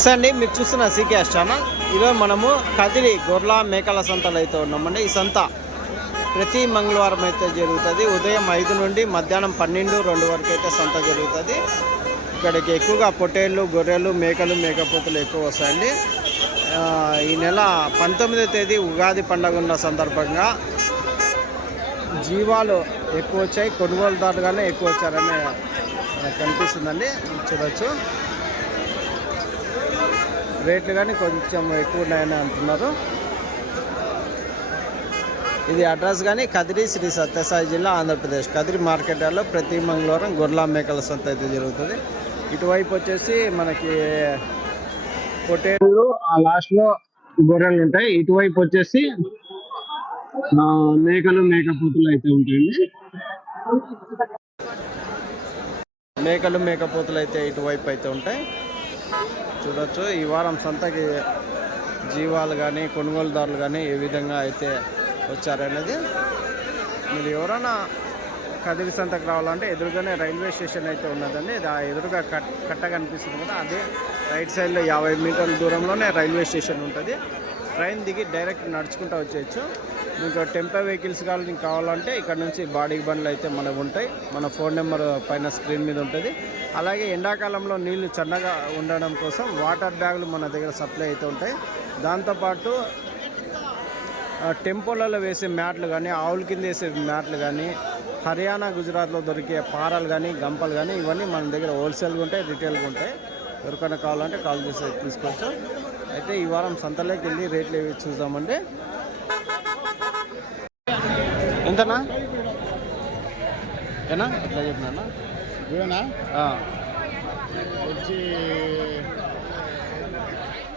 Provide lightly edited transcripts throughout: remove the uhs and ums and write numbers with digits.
నమస్తే అండి, మీరు చూస్తున్న సీకేఎస్ ఛానల్. ఈరోజు మనము కదిరి గొర్రెల మేకల సంతలో అయితే ఉన్నామండి. ఈ సంత ప్రతి మంగళవారం అయితే జరుగుతుంది. ఉదయం 5 నుండి మధ్యాహ్నం 12-2 వరకు అయితే సంత జరుగుతుంది. ఇక్కడికి ఎక్కువగా పొట్టేళ్ళు, గొర్రెలు, మేకలు, మేకపోతులు ఎక్కువ వస్తాయండి. ఈ నెల 19వ తేదీ ఉగాది పండుగ ఉన్న సందర్భంగా జీవాలు ఎక్కువ వచ్చాయి, కొనుగోలుదారుగానే ఎక్కువ వచ్చారని కనిపిస్తుందండి. చూడవచ్చు రేట్లు కానీ కొంచెం ఎక్కువ ఉన్నాయని అంటున్నారు. ఇది అడ్రస్ కానీ కదిరి శ్రీ సత్యసాయి జిల్లా, ఆంధ్రప్రదేశ్. కదిరి మార్కెట్ యార్డ్లో ప్రతి మంగళవారం గొర్రెల మేకల సంత అయితే జరుగుతుంది. ఇటువైపు వచ్చేసి మనకి పొట్టేళ్ళు, ఆ లాస్ట్లో గొర్రెలు ఉంటాయి. ఇటువైపు వచ్చేసి మేకలు, మేకపోతులు అయితే ఉంటాయండి. మేకలు, మేకపోతులు అయితే ఇటువైపు అయితే ఉంటాయి. చూడొచ్చు ఈ వారం సంతకి జీవాలు కానీ కొనుగోలుదారులు కానీ ఏ విధంగా అయితే వచ్చారనేది. మీరు ఎవరైనా కదిరి సంతకు రావాలంటే ఎదురుగానే రైల్వే స్టేషన్ అయితే ఉన్నదండి. ఆ ఎదురుగా కట్ట కనిపిస్తుంది కదా, అదే రైట్ సైడ్లో 50 మీటర్ల దూరంలోనే రైల్వే స్టేషన్ ఉంటుంది. ట్రైన్ దిగి డైరెక్ట్ నడుచుకుంటూ వచ్చేయచ్చు. మీకు టెంపో వెహికల్స్ కావాలంటే ఇక్కడ నుంచి బాడీ బండ్లు అయితే మనకు ఉంటాయి. మన ఫోన్ నెంబర్ పైన స్క్రీన్ మీద ఉంటుంది. అలాగే ఎండాకాలంలో నీళ్లు చల్లగా ఉండడం కోసం వాటర్ బ్యాగులు మన దగ్గర సప్లై అయితే ఉంటాయి. దాంతోపాటు టెంపోలలో వేసే మ్యాట్లు కానీ, ఆవుల కింద వేసే మ్యాట్లు కానీ, హర్యానా, గుజరాత్లో దొరికే పారాలు కానీ, గంపలు కానీ ఇవన్నీ మన దగ్గర హోల్సేల్గా ఉంటాయి, రిటైల్గా ఉంటాయి. ఎవరికైనా కావాలంటే కాల్ చేసి తీసుకోవచ్చు. అయితే ఈ వారం సంతలోకి వెళ్ళి రేట్లు ఏవి చూద్దామండి. ఎంతనా ఏనా ఎట్లా చెప్పినా ఇవేనా వచ్చి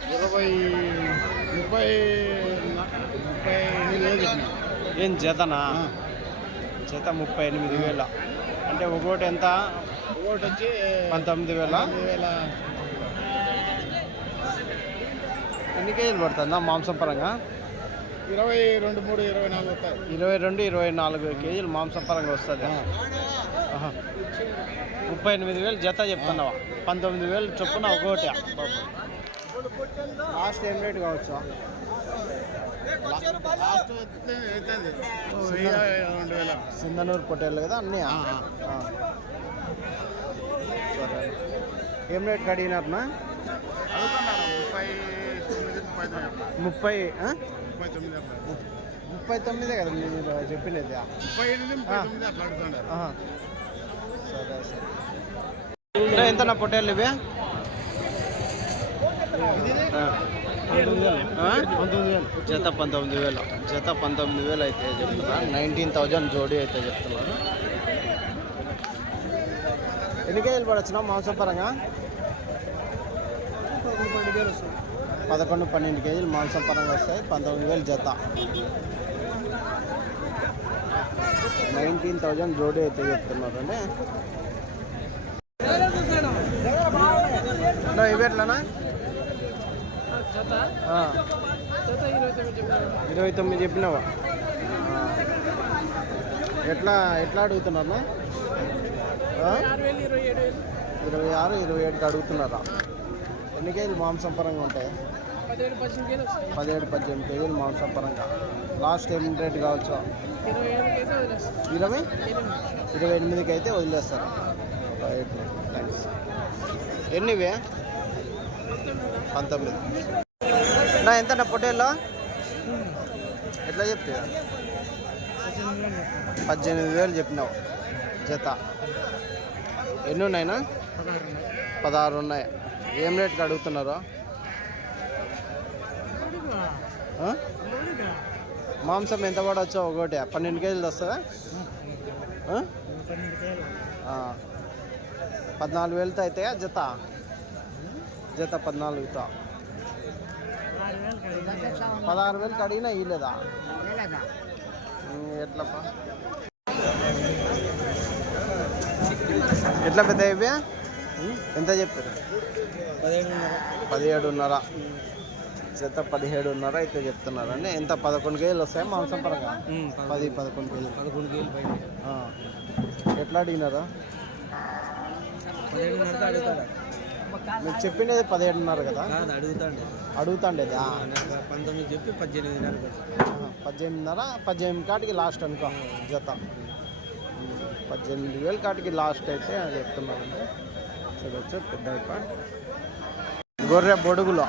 38,000 ఏం జతనా? జత 38,000. అంటే ఒకటి ఎంత? ఒకటి వచ్చి 19,000. ఎన్ని కేజీలు పడుతుందా మాంసం పరంగా? 22, 23, 24 వస్తాయి. 22-24 కేజీలు మాంసం పరంగా వస్తుంది. 38,000 జత చెప్తున్నావా? 19,000 చొప్పున ఒకటి. లాస్ట్ ఏం రేట్ కావచ్చు? సింధనూరు పొట్టేళ్ళు కదా అన్నీ. సరే, ఏం రేట్ అడిగినారనా? 39 కదా మీరు చెప్పినది. సరే సరే. ఎంతనా పొట్టేళ్ళు ఇవి? 19,000 జత. 19,000 జత. 19,000 అయితే చెప్తున్నారు. 19,000 జోడీ అయితే చెప్తున్నారు. ఎన్ని కేజీలు పడచ్చునా మాంసం పరంగా? 11-12 కేజీలు మాంసం పరంగా వస్తాయి. 19,000 జత. 19,000 జోడీ అయితే చెప్తున్నారు అండి. ఇవి ఎట్లనా? 29 చెప్పినావా? ఎట్లా అడుగుతున్నారా? 26-27 అడుగుతున్నారా? ఎన్ని కేజీలు మాంసం పరంగా ఉంటాయి? 17-18 కేజీలు మాంసం పరంగా. లాస్ట్ ఏం రేట్ కావచ్చు? 28కి అయితే వదిలేస్తారు. Right, thanks. ఎన్నివే? 19. ఎంతనా పొట్టేళ్ళలో? ఎట్లా చెప్తే? 18,000 చెప్పినావు జత. ఎన్ని ఉన్నాయినా? 16 ఉన్నాయి. ఏం రేట్కి అడుగుతున్నారు? మాంసం ఎంత పడవచ్చో? ఒకటి 12 కేజీలు వస్తుందా? 14,000తో అవుతాయా జత? జత 14తో. 16,000కి అడిగినా ఇవ్వలేదా? ఎట్లప్పా? ఎట్లా పెద్ద ఇవి? ఎంత చెప్పారు? 17,500 జత. 17,500 అయితే చెప్తున్నారండి. ఎంత? 11 కేజీలు వస్తాయి మాంసం పరంగా? 10-11 కేజీలు. 11 కేజీలు పైన. ఎట్లా అడిగినారా? మీకు చెప్పిండేది 17.5 కదా? అడుగుతాండి అడుగుతాండేదా? 19 చెప్పి 18 18.5 18 కాటికి లాస్ట్ అనుకో జత. 18,000 కాటికి లాస్ట్ అయితే చెప్తున్నారండి. చూడవచ్చు పెద్ద గొర్రె బొడుగులో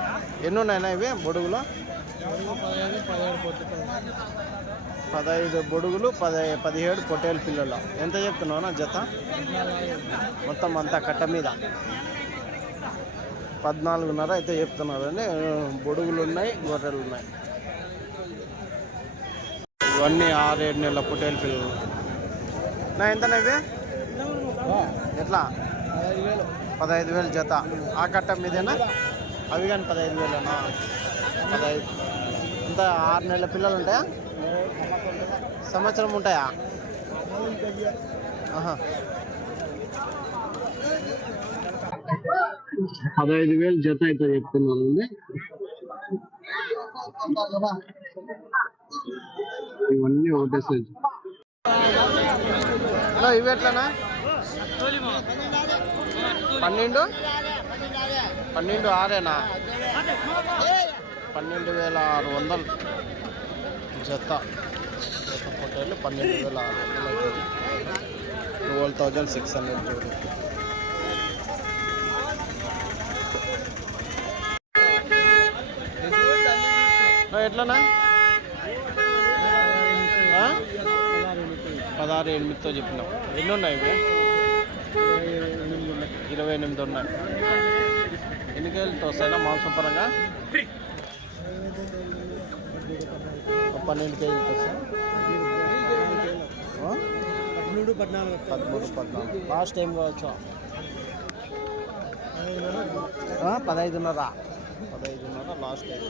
ఎన్ని ఉన్నాయినా ఇవి బొడుగులో? 15 బొడుగులు 17 పొట్టేలు పిల్లలు. ఎంత చెప్తున్నావునా జత? మొత్తం అంతా కట్ట మీద 14.5 అయితే చెప్తున్నారండి. బొడుగులు ఉన్నాయి, గొర్రెలు ఉన్నాయి. ఇవన్నీ 6-7 నెలల పొట్టేలు పిల్లలు. నా ఎంతనా ఇవి? ఎట్లా? 15,000 జత. ఆ కట్ట మీదేనా? అవి కానీ 15,000నా? 15 అంతా 6 నెలల పిల్లలు ఉంటాయా? సంవత్సరం ఉంటాయా? 15,000 జత అయితే చెప్తున్నానండి. ఇవన్నీ ఒకటే సైజు. ఇవి ఎట్లానా? 12 ఆరేనా? 12,600 జత. పొట్టేళ్ళు 12,600 12,600 జోడి. ఎట్లనా? 16,800తో చెప్పినాం. ఎన్ని ఉన్నాయి ఇవి? 28 ఉన్నాయి. ఎన్ని కేజీలతో వస్తాయినా మాంసం పరంగా? 12 కేజీలతో వస్తాయి. 13, 14 లాస్ట్ టైం కావచ్చు. 15.5 లాస్ట్ టైం.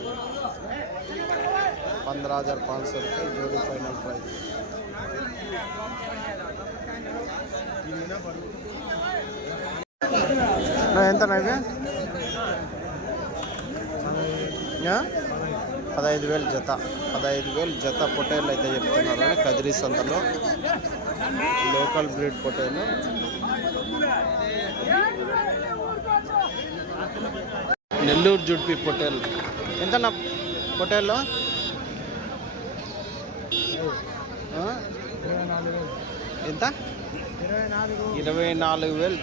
15,500 रुपये जोड़ी फाइनल प्राइस. ఎంతనా ఇవి? 15,000 జత. 15,000 జత పొట్టేళ్ళు అయితే చెప్తున్నారు. కదిరి సంతలో లోకల్ బ్రీడ్ పొట్టేళ్ళు. నెల్లూరు జుడ్పి పొట్టేళ్ళు ఎంతన్నా పొట్టేళ్ళు? 24,000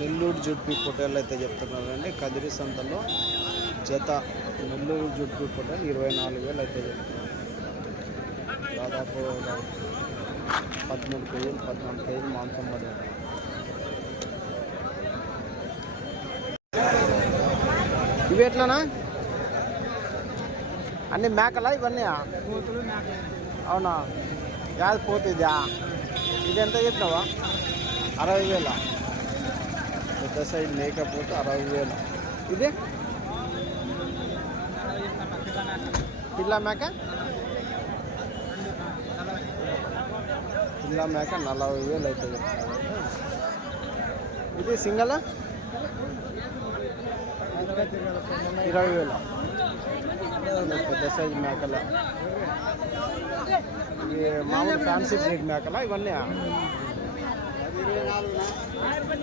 నెల్లూరు జుడ్పి పొట్టేళ్ళు అయితే చెప్తున్నారండి. కదిరి సంతలో జత నెల్లూరు జుడ్పి పొట్టేళ్ళు 24,000 అయితే చెప్తున్నారు. దాదాపు 13 కేజీలు 14 కేజీలు మాంసం పడింది. ఇవి ఎట్లానా? అన్ని మేకలా ఇవన్నీ? అవునా? యాది పోతుందా? ఇది ఎంత చెప్పినావా? 60,000. పెద్ద సైడ్ లేకపోతే 60,000. ఇది పిల్ల మేక? పిల్ల మేక 40,000 అయితే చెప్తారు. ఇది సింగల్ 20,000. పెద్ద సైజు మేకల. ఇవి మామూలు ఫ్యాన్సీ బ్రీడ్ మేకల ఇవన్నీ?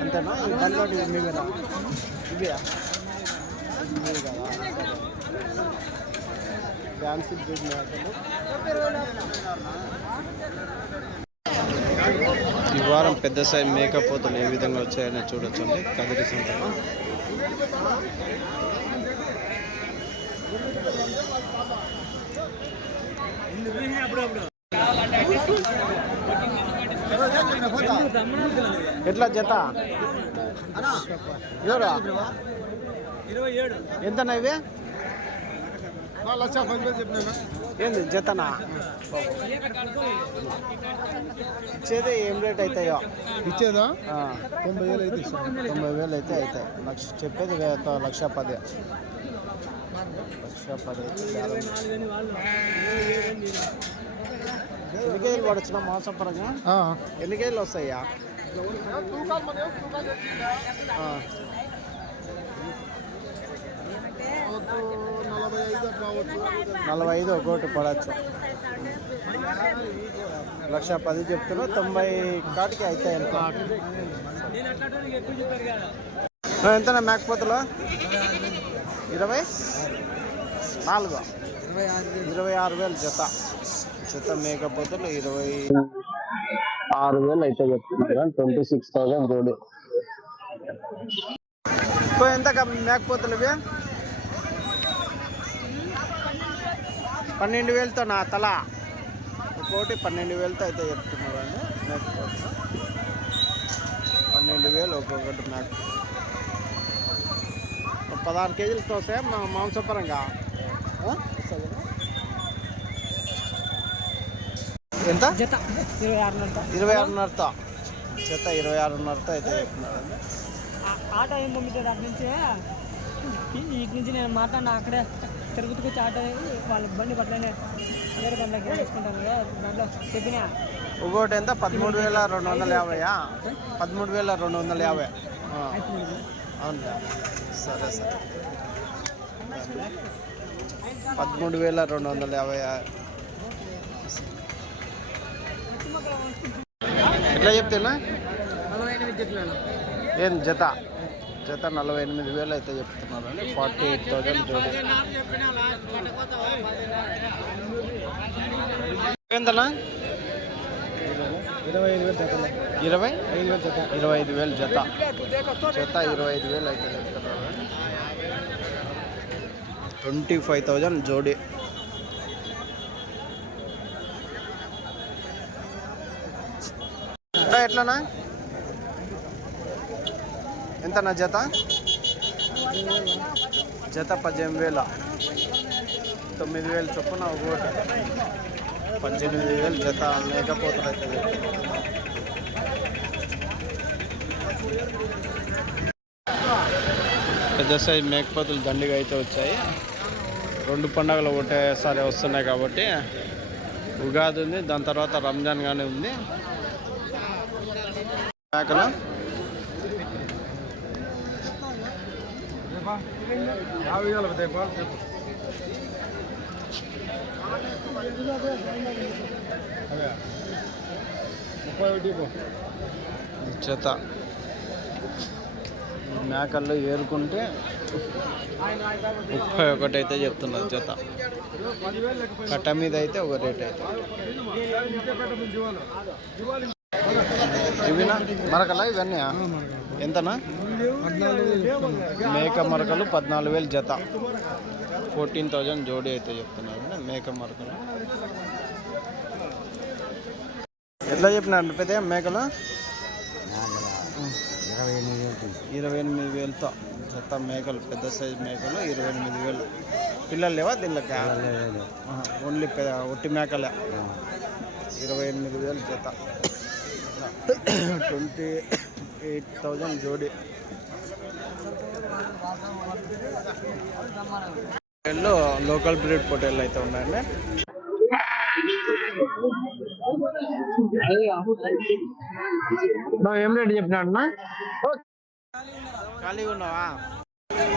అంతేనా? దాంట్లో మీవేనా? ఇవే కదా ఫ్యాన్సీ బ్రీడ్ మేకలు. ఈ వారం పెద్ద సైజు మేకపోతులు ఏ విధంగా వచ్చాయని చూడొచ్చండి కదిరి సంతలో. ఎట్లా జత? ఎవరా? ఎంతనా ఇవి? ఏంది జతనా? ఇచ్చేది ఏం రేట్ అవుతాయో? ఇచ్చేదా? 90,000 అయితే 90,000 అయితే అవుతాయి. చెప్పేది 1,10,000. 1,10,000. ఎన్ని కేజీలు పడొచ్చిన మాంసం పరంగా? ఎన్ని కేజీలు వస్తాయా? 45 ఒకటి పడచ్చు. 1,10,000 చెప్తున్నా. 90 కాటికి అవుతాయి అనుకో. ఎంతనా మేకపోతలు 24 26,000 జత జత మేకపోతలు 26,000 అయితే చెప్తున్నారు. 26,000 జోడి. ఎంత మేకపోతలు ఇవి 12,000తో నా తల ఒక్కోటి 12,000తో అయితే చెప్తున్నారు అండి. మేకపోతలు 12,000 ఒక్కొక్కటి మేక. 16 కేజీలతో వస్తాయి మాంసపరంగా. ఎంత జత 26,500తో జత 26,500తో అయితే చెప్తున్నారండి. ఆటో ఏం పంపించారు అటు నుంచి ఇటు నుంచి నేను మాట్లాడిన అక్కడే తిరుగుతుకొచ్చి ఆటో వాళ్ళ బండి పట్లనే వేరే బండ్లకి వేసుకుంటాను కదా దాంట్లో చెప్పినా. ఒక్కోటి ఎంత 13,250. 13,250. అవునులే. సరే సరే 13,250. ఎట్లా చెప్తున్నా ఏం జత జత 48,000 అయితే చెప్తున్నారు అండి. 48,000 జోడి. ఎంతనా 25,000 జత జత 25,000 అయితే చెప్తున్నారు. 25,000 జోడి. ఎట్లనా ఎంతనా జత జత 18,000. 9,000 చొప్పున ఒకటి 18,000 జత మేకపోతలు అయితే పెద్ద సైజ్ మేకపోతులు దండిగా అయితే వచ్చాయి. 2 పండుగలు ఒకటేసారి వస్తున్నాయి కాబట్టి ఉగాది ఉంది, దాని తర్వాత రంజాన్ కానీ ఉంది. మేకలు జత మేకల్లో ఏరుకుంటే 31 అయితే చెప్తున్నారు జత. కట్ట మీద అయితే ఒక రేట్ అయితే. ఇవినా మరకలా ఇవన్నీ ఎంతనా మేక మరకలు 14,000 జత. 14,000 జోడి అయితే చెప్తున్నారు మేక మరకలు. ఎట్లా చెప్పినారు పెద్ద మేకలు 28,000తో జత మేకలు. పెద్ద సైజు మేకలు 28,000. పిల్లలు లేవా దీనిలోకి? ఓన్లీ ఒట్టి మేకలే. 28,000 జత. 28,000 జోడి. లోకల్ బ్రీడ్ పొటేళ్ళు అయితే ఉన్నాయండి. ఏం రేటు చెప్పినా ఖాళీగా ఉన్నావా?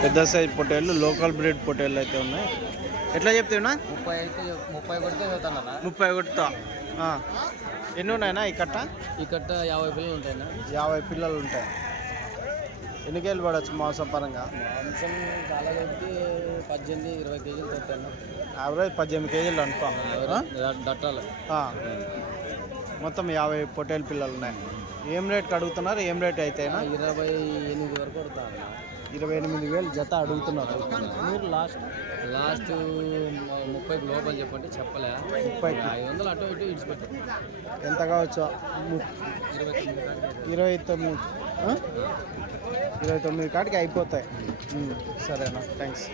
పెద్ద సైజ్ పొటేళ్ళు లోకల్ బ్రీడ్ పొటేళ్ళు అయితే ఉన్నాయి. ఎట్లా చెప్తున్నా 31తో. ఎన్ని ఉన్నాయన్నా ఈ కట్ట? ఈ కట్ట 50 పిల్లలు ఉంటాయన్నా. 50 పిల్లలు ఉంటాయి. ఎన్ని కేజీలు పడవచ్చు మాంసం పరంగా? మాంసం చాలా కలిపి 18-20 కేజీలు కొట్టాను. యావరేజ్ 18 కేజీలు అనుకో దట్టాలి. మొత్తం 50 పొటేల్ పిల్లలు ఉన్నాయి. ఏం రేట్కి అడుగుతున్నారు? ఏం రేట్ అయితేనా? 28 వరకు కొడతాను. 28,000 జత అడుగుతున్నారు. మీరు లాస్ట్ 30 లోపల చెప్పండి. చెప్పలే 30కి 500 అటు ఇటు ఇడిచిపెట్టు. ఎంత కావచ్చు? 29 కాటికి అయిపోతాయి. సరేనా, థ్యాంక్స్.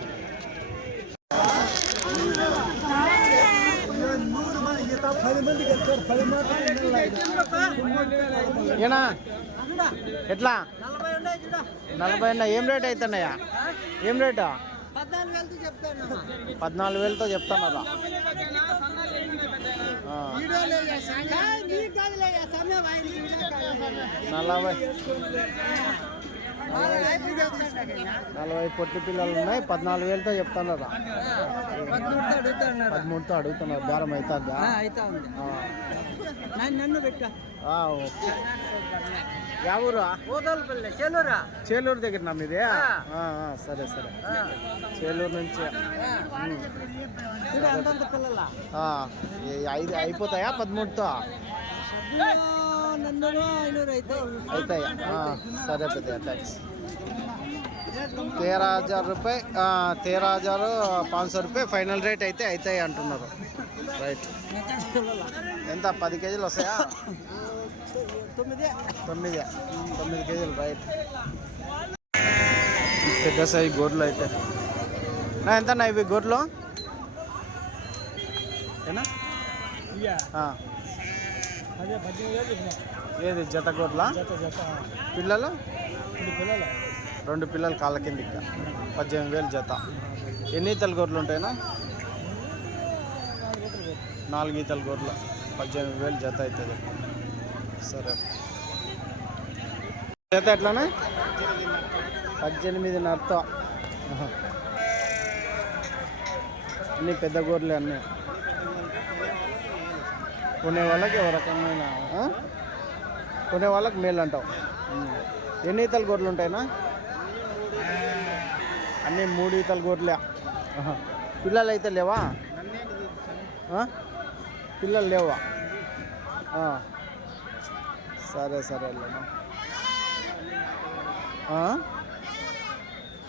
ఏనా ఎట్లా 40 ఏం రేట్ అవుతున్నాయా? ఏం రేటా? 14,000తో చెప్తున్నారా? 40 పొట్టి పిల్లలు ఉన్నాయి. 14,000తో చెప్తున్నారా? 13తో అడుగుతున్నారు. బేరం అవుతుందా? నన్ను పెట్టా ఓకే. యా ఊరు? చేలూరు దగ్గర నా మీదే? సరే సరే. చేలూరు నుంచి ఐదు అయిపోతాయా 13తో? అవుతాయా? సరే పెద్ద థ్యాంక్స్. 13,000 రూపాయ 13,500 రూపాయ ఫైనల్ రేట్ అయితే అవుతాయి అంటున్నారు. రైట్. ఎంత 10 కేజీలు వస్తాయా? 9 కేజీలు. రైట్. పెద్ద సైజు గొడ్లు అయితే ఎంత అన్న ఇవి గొడ్లు? ఏనా ఏది జత గొడ్ల? పిల్లలు 2 పిల్లలు కాళ్ళ కింద 18,000 జత. ఎన్ని ఈతల గొడ్లు ఉంటాయినా? 4 ఈతల గొడ్లు 18,000 జత అవుతుంది. సరే. జత ఎట్లానా? 18,500. అన్నీ పెద్ద గొర్రెలు అన్నీ. కొనే వాళ్ళకి ఒక రకమైన కొనే వాళ్ళకి మేలు అంటావు. ఎన్ని ఈతల గొర్రెలు ఉంటాయినా? అన్నీ 3 ఈతల గొర్రెలే. పిల్లలు అయితే లేవా? పిల్లలు లేవా? సరే సరే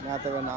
మేతవేనా?